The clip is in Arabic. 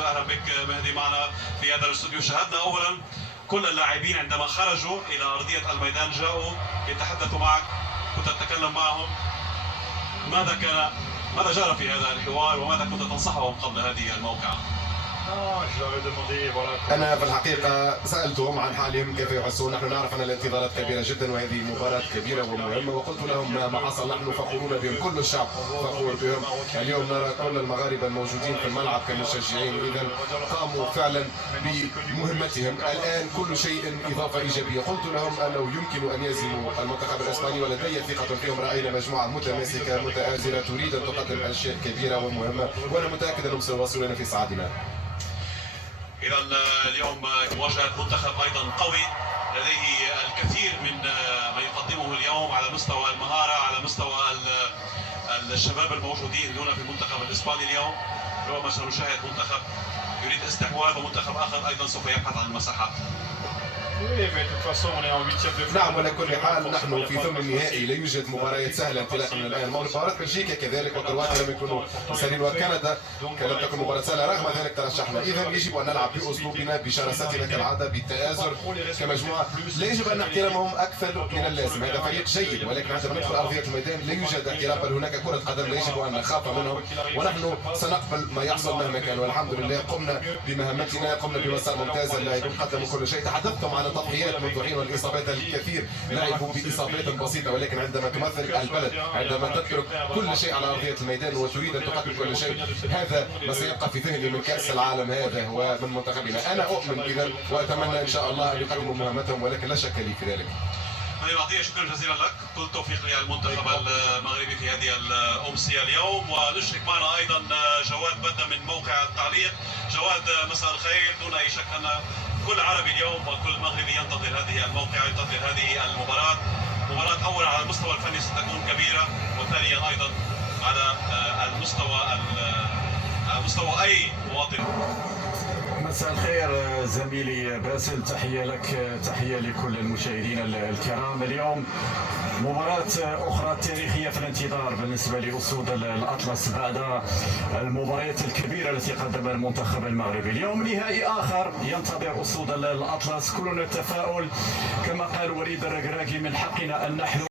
اهلا بك مهدي معنا في هذا الاستوديو. شاهدنا اولا كل اللاعبين عندما خرجوا الى ارضيه الميدان جاءوا يتحدثوا معك، كنت تتكلم معهم. ماذا جرى في هذا الحوار وماذا كنت تنصحهم قبل هذه الموقعة؟ أنا في الحقيقة سألتهم عن حالهم كيف يحسون. نحن نعرف أن الانتظارات كبيرة جدا وهذه مباراة كبيرة ومهمة، وقلت لهم ما حصل نحن فخورون بهم، كل الشعب فخور بهم. اليوم نرى كل المغاربة الموجودين في الملعب كمشجعين، إذا قاموا فعلا بمهمتهم. الآن كل شيء إضافة إيجابية. قلت لهم أنه يمكن أن يهزموا المنتخب الإسباني ولدي ثقة فيهم. رأينا مجموعة متماسكة متآزرة تريد أن تقدم أشياء كبيرة ومهمة، وأنا متأكد أنهم سيواصلون في صعدنا. إذا اليوم مواجهة منتخب أيضا قوي لديه الكثير من ما يقدمه اليوم على مستوى المهارة، على مستوى الشباب الموجودين هنا في المنتخب الإسباني اليوم. ربما سنشاهد منتخب يريد استحواذ ومنتخب آخر أيضا سوف يبحث عن المساحات. نعم، على كل حال نحن في ثمن النهائي، لا يوجد مباريات سهله انطلاقا من الان. مباراه بلجيكا كذلك وكرواتيا لم يكونوا سهلين، وكندا لم تكن مباراه سهله، رغم ذلك ترشحنا. اذا يجب ان نلعب باسلوبنا بشراستنا كالعاده بالتآزر كمجموعه. لا يجب ان نحترمهم اكثر من اللازم. هذا فريق جيد، ولكن عندما ندخل ارضيه الميدان لا يوجد احترام، بل هناك كره قدم، لا يجب ان نخاف منهم، ونحن سنقبل ما يحصل مهما كان. والحمد لله قمنا بمهمتنا، قمنا بمسار ممتاز. اللاعبين قدموا كل شيء. تحدثتم عن تضحيات منذ حين والاصابات الكثير، لعبوا باصابات بسيطه، ولكن عندما تمثل البلد، عندما تترك كل شيء على ارضيه الميدان وتريد ان تقدم كل شيء، هذا ما سيبقى في ذهني من كاس العالم هذا هو من منتخبنا. انا اؤمن اذا واتمنى ان شاء الله ان يقدموا مهمتهم، ولكن لا شك لي في ذلك. العطية، شكرا جزيلا لك، كل التوفيق للمنتخب المغربي في هذه الأمسية اليوم. ونشرك معنا أيضا جواد بدة من موقع التعليق. جواد، مساء الخير. دون أي شك أن كل عربي اليوم وكل مغربي ينتظر هذه الموقعة، ينتظر هذه المباراة. مباراة أولا على المستوى الفني ستكون كبيرة، وثانيا أيضا على مستوى أي مواطن. مساء الخير زميلي باسل، تحية لك، تحية لكل المشاهدين الكرام. اليوم مباراة أخرى تاريخية في الانتظار بالنسبة لأسود الأطلس بعد المباريات الكبيرة التي قدمها المنتخب المغربي. اليوم نهائي آخر ينتظر أسود الأطلس، كلنا التفاؤل. كما قال وليد الركراكي، من حقنا أن نحلم.